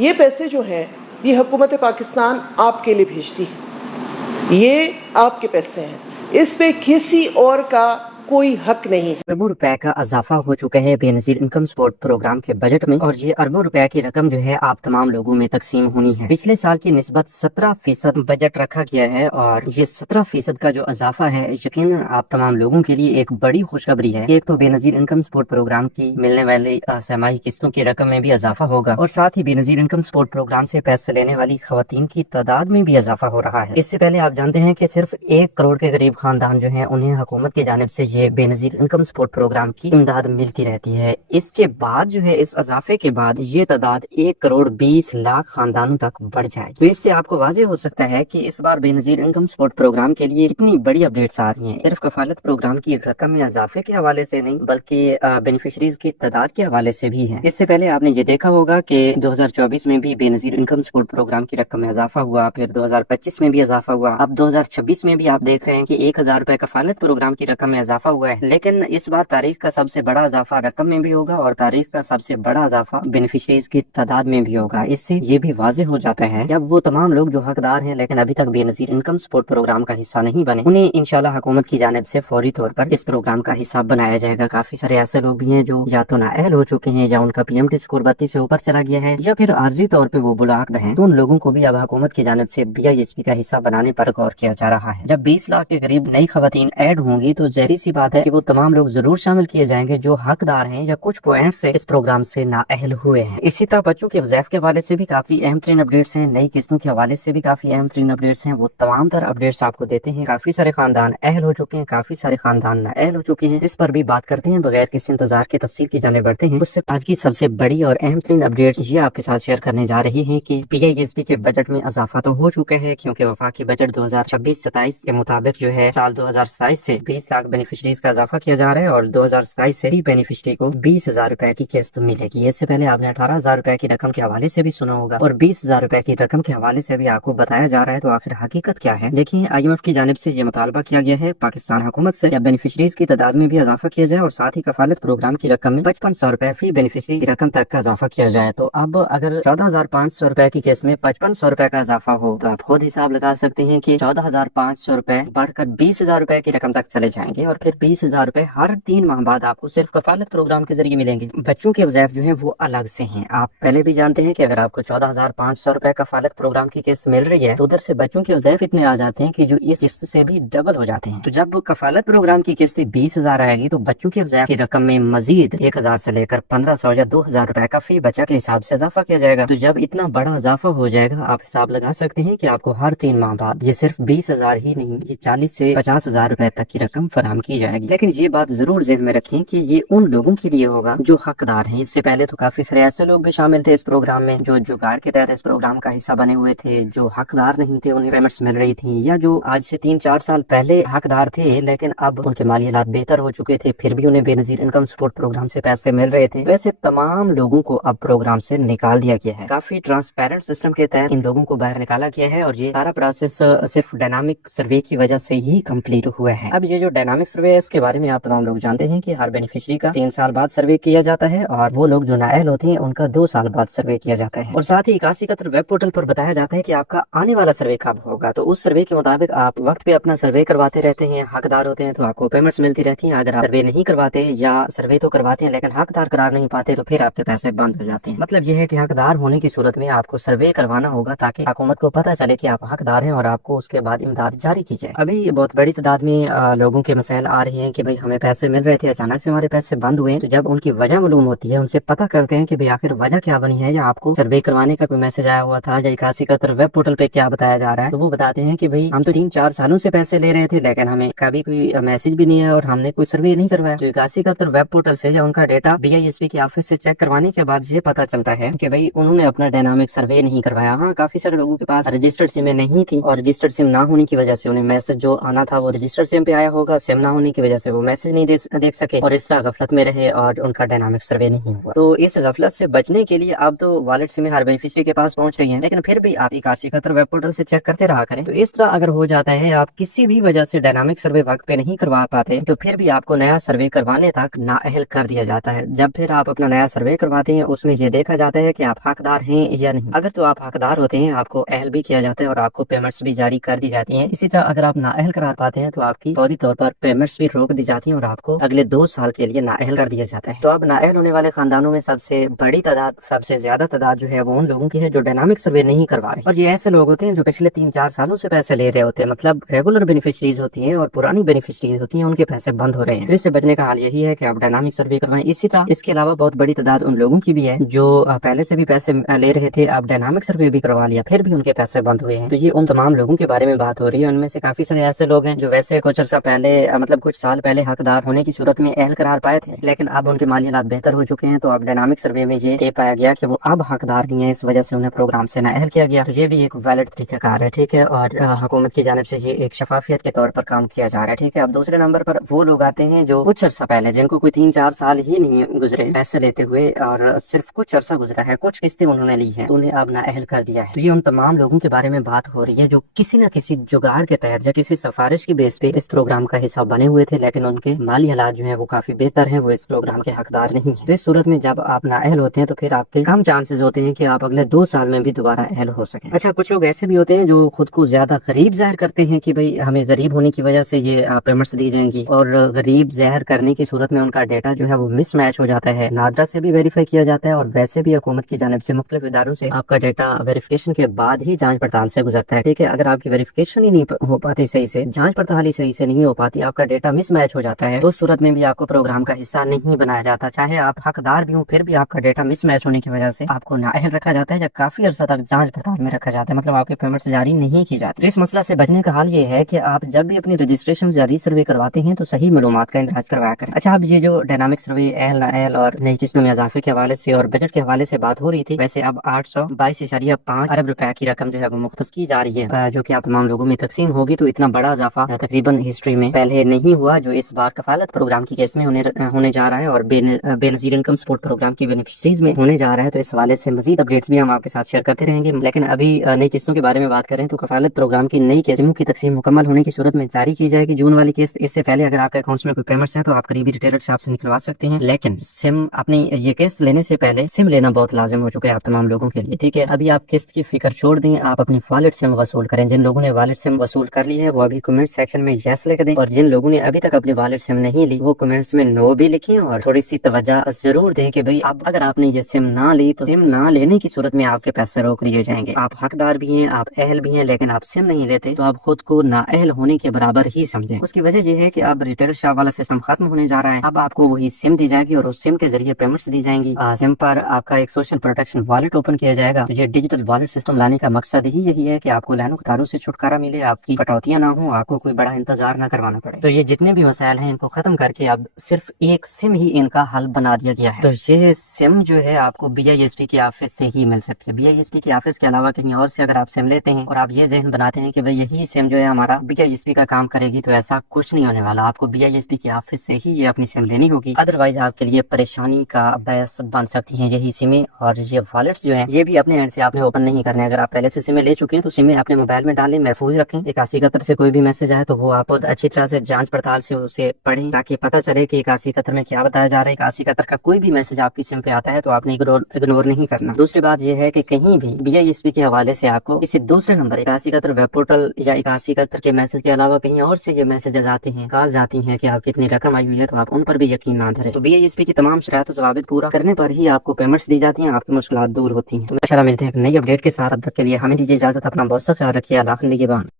یہ پیسے جو ہیں یہ حکومت پاکستان آپ کے لیے بھیجتی ہے، یہ آپ کے پیسے ہیں، اس پہ کسی اور کا کوئی حق نہیں ہے۔ اربوں روپے کا اضافہ ہو چکا ہے بے نظیر انکم سپورٹ پروگرام کے بجٹ میں، اور یہ اربوں روپے کی رقم جو ہے آپ تمام لوگوں میں تقسیم ہونی ہے۔ پچھلے سال کی نسبت 17% بجٹ رکھا گیا ہے، اور یہ 17% کا جو اضافہ ہے یقیناً آپ تمام لوگوں کے لیے ایک بڑی خوشخبری ہے۔ ایک تو بے نظیر انکم سپورٹ پروگرام کی ملنے والی سرماہی قسطوں کی رقم میں بھی اضافہ ہوگا، اور ساتھ ہی بے نظیر انکم سپورٹ پروگرام سے پیسے لینے والی خواتین کی تعداد میں بھی اضافہ ہو رہا ہے۔ اس سے پہلے آپ جانتے ہیں کہ صرف 1 کروڑ کے قریب خاندان جو ہیں انہیں حکومت کی جانب سے یہ بے نظیر انکم سپورٹ پروگرام کی امداد ملتی رہتی ہے۔ اس کے بعد جو ہے اس اضافے کے بعد یہ تعداد 1 کروڑ 20 لاکھ خاندانوں تک بڑھ جائے۔ تو اس سے آپ کو واضح ہو سکتا ہے کہ اس بار بے نظیر انکم سپورٹ پروگرام کے لیے کتنی بڑی اپڈیٹس آ رہی ہیں، صرف کفالت پروگرام کی رقم میں اضافے کے حوالے سے نہیں بلکہ بینیفیشریز کی تعداد کے حوالے سے بھی ہے۔ اس سے پہلے آپ نے یہ دیکھا ہوگا کہ 2024 میں بھی بے نظیر انکم سپورٹ پروگرام کی رقم میں اضافہ ہوا، پھر 2025 میں بھی اضافہ ہوا، اب 2026 میں بھی آپ دیکھ رہے ہیں کہ 1000 روپے کفالت پروگرام کی رقم میں اضافہ ہوا ہے۔ لیکن اس بار تاریخ کا سب سے بڑا اضافہ رقم میں بھی ہوگا، اور تاریخ کا سب سے بڑا اضافہ بینیفیشریز کی تعداد میں بھی ہوگا۔ اس سے یہ بھی واضح ہو جاتا ہے کہ اب وہ تمام لوگ جو حقدار ہیں لیکن ابھی تک بے نظیر انکم سپورٹ پروگرام کا حصہ نہیں بنے، انہیں انشاءاللہ حکومت کی جانب سے فوری طور پر اس پروگرام کا حصہ بنایا جائے گا۔ کافی سارے ایسے لوگ بھی ہیں جو یا تو نااہل ہو چکے ہیں، یا ان کا PMT اسکور 32 سے اوپر چلا گیا ہے، یا پھر عارضی طور پہ وہ بلاکڈ ہیں، تو ان لوگوں کو بھی اب حکومت کی جانب سے BISP کا حصہ بنانے پر غور کیا جا رہا ہے۔ جب 20 لاکھ کے قریب نئی خواتین ایڈ ہوں گی تو ظاہر سی بات ہے کہ وہ تمام لوگ ضرور شامل کیے جائیں گے جو حقدار ہیں یا کچھ پوائنٹ سے اس پروگرام سے نااہل ہوئے ہیں۔ اسی طرح بچوں کے وظائف کے حوالے سے بھی کافی اہم ترین اپڈیٹس ہیں، نئی قسطوں کے حوالے سے بھی کافی اہم ترین اپڈیٹس ہیں، وہ تمام تر اپڈیٹس آپ کو دیتے ہیں۔ کافی سارے خاندان اہل ہو چکے ہیں، کافی سارے خاندان نااہل ہو چکے ہیں، اس پر بھی بات کرتے ہیں۔ بغیر کسی انتظار کے تفصیل کی جانب بڑھتے ہیں۔ اس سے آج کی سب سے بڑی اور اہم ترین اپڈیٹس یہ آپ کے ساتھ شیئر کرنے جا رہی ہیں کہ BISP کے بجٹ میں اضافہ تو ہو چکا ہے، کیونکہ وفاقی بجٹ 2026-27 کے مطابق جو ہے سال 2027 سے 20 لاکھ بینیفیشریز کا اضافہ کیا جا رہا ہے، اور 2027 سے ہی بینیفیشری کو 20,000 روپے کی قسط ملے گی۔ اس سے پہلے آپ نے 18,000 روپے کی رقم کے حوالے سے بھی سنا ہوگا، اور 20,000 روپے کی رقم کے حوالے سے بھی آپ کو بتایا جا رہا ہے۔ تو آخر حقیقت کیا ہے؟ دیکھیں، IMF کی جانب سے یہ مطالبہ کیا گیا ہے پاکستان حکومت سے کہ بینیفیشریز کی تعداد میں بھی اضافہ کیا جائے، اور ساتھ ہی کفالت پروگرام کی رقم میں 5500 روپے فی بینیفیشری کی رقم تک کا اضافہ کیا جائے۔ تو اب اگر 14,500 روپے کی قسط میں 5500 روپے کا اضافہ ہو تو آپ خود حساب لگا سکتے ہیں کہ 14,500 روپے بڑھ کر 20,000 روپے کی رقم تک چلے جائیں گے، اور پھر 20,000 روپے ہر 3 ماہ بعد آپ کو صرف کفالت پروگرام کے ذریعے ملیں گے۔ بچوں کے وظائف جو ہیں وہ الگ سے ہیں۔ آپ پہلے بھی جانتے ہیں کہ اگر آپ کو 14,500 روپے کفالت پروگرام کی قسط مل رہی ہے تو ادھر سے بچوں کے وظائف اتنے آ جاتے ہیں کہ جو اس قسط سے بھی ڈبل ہو جاتے ہیں۔ تو جب کفالت پروگرام کی قسط 20,000 آئے گی تو بچوں کے وظائف کی رقم میں مزید 1,000 سے لے کر 1,500 یا 2,000 روپے کا فی بچہ کے حساب سے اضافہ کیا جائے گا۔ تو جب اتنا بڑا اضافہ ہو جائے گا آپ حساب لگا سکتے ہیں کہ آپ کو ہر 3 ماہ بعد یہ صرف 20,000 ہی نہیں، یہ 40 سے 50,000 روپے تک کی رقم فراہم کی جائے گی۔ لیکن یہ بات ضرور ذہن میں رکھیں کہ یہ ان لوگوں کے لیے ہوگا جو حقدار ہیں۔ اس سے پہلے تو کافی سارے ایسے لوگ بھی شامل تھے اس پروگرام میں جو جگاڑ کے تحت اس پروگرام کا حصہ بنے ہوئے تھے، جو حقدار نہیں تھے، انہیں پیمنٹس مل رہی تھیں، یا جو آج سے 3-4 سال پہلے حقدار تھے لیکن اب ان کے مالی حالات بہتر ہو چکے تھے پھر بھی انہیں بے نظیر انکم سپورٹ پروگرام سے پیسے مل رہے تھے۔ ویسے تمام لوگوں کو اب پروگرام سے نکال دیا گیا ہے۔ کافی ٹرانسپیرنٹ سسٹم کے تحت ان لوگوں کو باہر نکالا گیا ہے، اور یہ سارا پروسیس صرف ڈائنامک سروے کی وجہ سے ہی کمپلیٹ ہوا ہے۔ اب یہ جو ڈائنامک سروے ہے اس کے بارے میں آپ تمام لوگ جانتے ہیں کہ ہر بینیفیشری کا 3 سال بعد سروے کیا جاتا ہے، اور وہ لوگ جو نااہل ہوتے ہیں ان کا 2 سال بعد سروے کیا جاتا ہے۔ اور ساتھ ہی 8171 ویب پورٹل پر بتایا جاتا ہے کہ آپ کا آنے والا سروے کب ہوگا، تو اس سروے کے مطابق آپ وقت پہ اپنا سروے کرواتے رہتے ہیں، حقدار ہوتے ہیں تو آپ کو پیمنٹس ملتی رہتی ہیں۔ اگر آپ سروے نہیں کرواتے یا سروے تو کرواتے ہیں لیکن حقدار قرار نہیں پاتے تو پھر آپ کے پیسے بند ہو جاتے ہیں۔ مطلب یہ ہے کہ حقدار ہونے کی صورت میں آپ کو سروے کروانا ہوگا تاکہ حکومت کو پتہ چلے کہ آپ حقدار ہیں اور آپ کو اس کے بعد امداد جاری کی جائے۔ ابھی بہت بڑی تعداد میں لوگوں کے مسائل آ رہے ہیں کہ بھئی ہمیں پیسے مل رہے تھے، اچانک سے ہمارے پیسے بند ہوئے ہیں۔ تو جب ان کی وجہ معلوم ہوتی ہے، ان سے پتہ کرتے ہیں کہ بھئی آخر وجہ کیا بنی ہے، یا آپ کو سروے کروانے کا کوئی میسج آیا ہوا تھا، یا 8171 ویب پورٹل پہ کیا بتایا جا رہا ہے، تو وہ بتاتے ہیں کہ بھئی ہم تو 3-4 سالوں سے پیسے لے رہے تھے لیکن ہمیں کبھی کوئی میسج بھی نہیں ہے اور ہم نے کوئی سروے نہیں کروایا۔ تو 8171 ویب پورٹل سے یا ان کا ڈیٹا BISP کی آفس سے چیک کروانے کے بعد یہ پتہ چلتا ہے کہ بھئی انہوں نے اپنا ڈائنامک سروے نہیں کروایا۔ ہاں، کافی سارے لوگوں کے پاس رجسٹرڈ سم نہیں تھی، اور رجسٹرڈ سم نہ ہونے کی وجہ سے انہیں میسج جو آنا تھا وہ رجسٹرڈ سم پہ آیا ہوگا، سم نہ ہونے ہونے کی وجہ سے وہ میسج نہیں دیکھ سکے اور اس طرح غفلت میں رہے اور ان کا ڈائنامک سروے نہیں ہوا۔ تو اس غفلت سے بچنے کے لیے اب تو والٹ سمیں ہر بینیفیشری کے پاس پہنچ گئی ہیں، لیکن پھر بھی آپ 8171 ویب پورٹل سے چیک کرتے رہا کریں۔ تو اس طرح اگر ہو جاتا ہے آپ کسی بھی وجہ سے ڈائنامک سروے وقت پہ نہیں کروا پاتے تو پھر بھی آپ کو نیا سروے کروانے تک نااہل کر دیا جاتا ہے۔ جب پھر آپ اپنا نیا سروے کرواتے ہیں اس میں یہ دیکھا جاتا ہے کہ آپ حقدار ہیں یا نہیں۔ اگر تو آپ حقدار ہوتے ہیں آپ کو اہل بھی کیا جاتا ہے اور آپ کو پیمنٹس بھی جاری کر دی جاتی ہیں۔ اسی طرح اگر آپ نااہل قرار پاتے ہیں تو آپ کی فوری طور پر پیمنٹس بھی روک دی جاتی ہیں اور آپ کو اگلے 2 سال کے لیے نااہل کر دیا جاتا ہے۔ تو اب نااہل ہونے والے خاندانوں میں سب سے بڑی تعداد، سب سے زیادہ تعداد جو ہے وہ ان لوگوں کی ہے جو ڈائنامک سروے نہیں کروا رہے، اور یہ ایسے لوگ ہوتے ہیں جو پچھلے 3-4 سالوں سے پیسے لے رہے ہوتے ہیں، مطلب ریگولر بینیفیشریز ہوتی ہیں اور پرانی بینیفیشریز ہوتی ہیں، ان کے پیسے بند ہو رہے ہیں۔ تو اس سے بچنے کا حال یہی ہے کہ آپ ڈائنامک سروے کروائیں۔ اسی طرح اس کے علاوہ بہت بڑی تعداد ان لوگوں کی بھی ہے جو پہلے سے بھی پیسے لے رہے تھے، آپ ڈائنامک سروے بھی کروا لیا پھر بھی ان کے پیسے بند ہوئے ہیں۔ تو یہ ان تمام لوگوں کے بارے میں بات ہو رہی ہے۔ ان میں سے کافی سارے ایسے لوگ ہیں جو ویسے کچھ عرصہ پہلے مطلب کچھ سال پہلے حقدار ہونے کی صورت میں اہل قرار پائے تھے، لیکن اب ان کے مالی حالات بہتر ہو چکے ہیں، تو اب ڈائنامک سروے میں یہ طے پایا گیا کہ وہ اب حقدار نہیں ہے، اس وجہ سے انہیں پروگرام سے نااہل کیا گیا۔ تو یہ بھی ایک ویلڈ طریقہ کار ہے، ٹھیک ہے، اور حکومت کی جانب سے یہ ایک شفافیت کے طور پر کام کیا جا رہا ہے، ٹھیک ہے۔ اب دوسرے نمبر پر وہ لوگ آتے ہیں جو کچھ عرصہ پہلے، جن کو کوئی 3-4 سال ہی نہیں گزرے پیسے لیتے ہوئے اور صرف کچھ عرصہ گزرا ہے، کچھ قسطیں انہوں نے لی ہیں تو انہیں اب نااہل کر دیا ہے۔ تو یہ ان تمام لوگوں کے بارے میں بات ہو رہی ہے جو کسی نہ کسی جگاڑ کے تحت یا کسی سفارش کی بیس پہ اس پروگرام کا حصہ بنے ہوئے تھے، لیکن ان کے مالی حالات جو ہیں وہ کافی بہتر ہیں، وہ اس پروگرام کے حقدار نہیں ہیں۔ تو اس صورت میں جب آپ نااہل ہوتے ہیں تو پھر آپ کے کم چانسز ہوتے ہیں کہ آپ اگلے 2 سال میں بھی دوبارہ اہل ہو سکیں۔ اچھا، کچھ لوگ ایسے بھی ہوتے ہیں جو خود کو زیادہ غریب ظاہر کرتے ہیں کہ بھئی ہمیں غریب ہونے کی وجہ سے یہ پیمنٹس دی جائیں گی، اور غریب ظاہر کرنے کی صورت میں ان کا ڈیٹا جو ہے وہ مس میچ ہو جاتا ہے، نادرا سے بھی ویریفائی کیا جاتا ہے اور ویسے بھی حکومت کی جانب سے مختلف اداروں سے آپ کا ڈیٹا ویریفیکیشن کے بعد ہی جانچ پڑتال سے گزرتا ہے، ٹھیک ہے۔ اگر آپ کی ویریفیکیشن ہی نہیں ہو پاتی صحیح سے، جانچ پڑتال ہی صحیح سے نہیں ہو پاتی، آپ کا ڈیٹا مس میچ ہو جاتا ہے، تو اس صورت میں بھی آپ کو پروگرام کا حصہ نہیں بنایا جاتا، چاہے آپ حقدار بھی ہوں پھر بھی آپ کا ڈیٹا مس میچ ہونے کی وجہ سے آپ کو نااہل رکھا جاتا ہے یا کافی عرصہ تک جانچ پڑتال میں رکھا جاتا ہے، مطلب آپ کے پیمنٹس جاری نہیں کی جاتی۔ اس مسئلہ سے بچنے کا حال یہ ہے کہ آپ جب بھی اپنی رجسٹریشن یا ری سروے کرواتے ہیں تو صحیح معلومات کا اندراج کروایا کریں۔ اچھا، اب یہ جو ڈائنامک سروے اہل نااہل اور نئی قسطوں میں اضافے کے حوالے سے اور بجٹ کے حوالے سے بات ہو رہی تھی، ویسے اب 822.5 ارب روپے کی رقم جو ہے وہ مختص کی جا رہی ہے، جو کہ آپ تمام لوگوں میں تقسیم ہوگی۔ تو اتنا بڑا اضافہ تقریباً ہسٹری میں پہلے نہیں ہوا جو اس بار کفالت پروگرام کی کیس میں ہونے جا رہا ہے اور بے نظیر انکم سپورٹ پروگرام کی بینیفیشریز میں ہونے جا رہا ہے۔ تو اس حوالے سے مزید اپڈیٹس بھی ہم آپ کے ساتھ شیئر کرتے رہیں گے، لیکن ابھی نئی قسطوں کے بارے میں بات کریں تو کفالت پروگرام کی نئی قسموں کی تقسیم مکمل ہونے کی صورت میں جاری کی جائے گی جون والی قسط۔ اس سے پہلے اگر آپ کے اکاؤنٹس میں کوئی پیمنٹس ہیں تو آپ قریبی ریٹیلر سے آپ سے نکلوا سکتے ہیں، لیکن سم اپنی یہ قسط لینے سے پہلے سم لینا بہت لازم ہو چکا ہے آپ تمام لوگوں کے لیے، ٹھیک ہے۔ ابھی آپ قسط کی فکر چھوڑ دیں، آپ اپنی والٹ سم وصول کریں۔ جن لوگوں نے والٹ سم وصول کر لی ہے وہ ابھی کمنٹ سیکشن میں یس لکھ دیں، اور جن لوگوں نے ابھی تک اپنی والٹ سم نہیں لی وہ کمنٹس میں نو بھی لکھیں، اور تھوڑی سی توجہ ضرور دیں کہ بھئی اب اگر آپ نے یہ سم نہ لی تو سم نہ لینے کی صورت میں آپ کے پیسے روک دیے جائیں گے۔ آپ حقدار بھی ہیں، آپ اہل بھی ہیں، لیکن آپ سم نہیں لیتے تو آپ خود کو نااہل ہونے کے برابر ہی سمجھیں۔ اس کی وجہ یہ ہے کہ اب ریٹیلر شاپ والا سسٹم ختم ہونے جا رہا ہے، اب آپ کو وہی سم دی جائے گی اور اس سم کے ذریعے پیمنٹس دی جائیں گی۔ سم پر آپ کا ایک سوشل پروٹیکشن والٹ اوپن کیا جائے گا۔ یہ ڈیجیٹل والٹ سسٹم لانے کا مقصد ہی یہی ہے کہ آپ کو لائنوں قطاروں سے چھٹکارا ملے، آپ کی کٹوتیاں نہ ہوں، آپ کو کوئی بڑا انتظار نہ کروانا پڑے۔ تو یہ جتنے بھی مسائل ہیں ان کو ختم کر کے اب صرف ایک سم ہی ان کا حل بنا دیا گیا ہے۔ تو یہ سم جو ہے آپ کو BISP کی آفس سے ہی مل سکتی ہے۔ BISP کی آفس کے علاوہ کہیں اور سے اگر آپ سم لیتے ہیں اور آپ یہ ذہن بناتے ہیں کہ بھئی یہی سم جو ہے ہمارا BISP کا کام کرے گی، تو ایسا کچھ نہیں ہونے والا۔ آپ کو BISP کی آفس سے ہی یہ اپنی سم لینی ہوگی، ادروائز آپ کے لیے پریشانی کا باعث بن سکتی ہیں یہی سمیں۔ اور یہ والٹس جو ہیں یہ بھی اپنے اینڈ سے آپ نے اوپن نہیں کرنے۔ اگر آپ پہلے سے سمیں لے چکے ہیں تو سمیں اپنے موبائل میں ڈالیں، محفوظ رکھیں۔ 8171 سے کوئی بھی میسج آئے تو وہ آپ خود اچھی طرح سے جانچ پڑتال سے اسے پڑھیں تاکہ پتہ چلے کہ 8171 میں کیا بتایا جا رہا ہے۔ 8171 کا کوئی بھی میسج آپ کی سم پہ آتا ہے تو آپ نے اگنور نہیں کرنا۔ دوسری بات یہ ہے کہ کہیں بھی BISP کے حوالے سے آپ کو کسی دوسرے نمبر 8171 ویب پورٹل یا 8171 کے میسج کے علاوہ کہیں اور سے یہ میسجز آتے ہیں، کال جاتی ہیں کہ آپ کتنی رقم آئی ہوئی ہے، تو آپ ان پر بھی یقین نہ دھریں۔ تو BISP کی تمام شرائط و ضوابط پورا کرنے پر ہی آپ کو پیمنٹس دی جاتی ہیں، آپ کی مشکلات دور ہوتی ہیں۔ تو انشاءاللہ ملتے ہیں ایک نئی اپڈیٹ کے ساتھ، تب تک کے لیے ہمیں دیجیے اجازت، اپنا بہت سا خیال رکھیے، اللہ نگہبان۔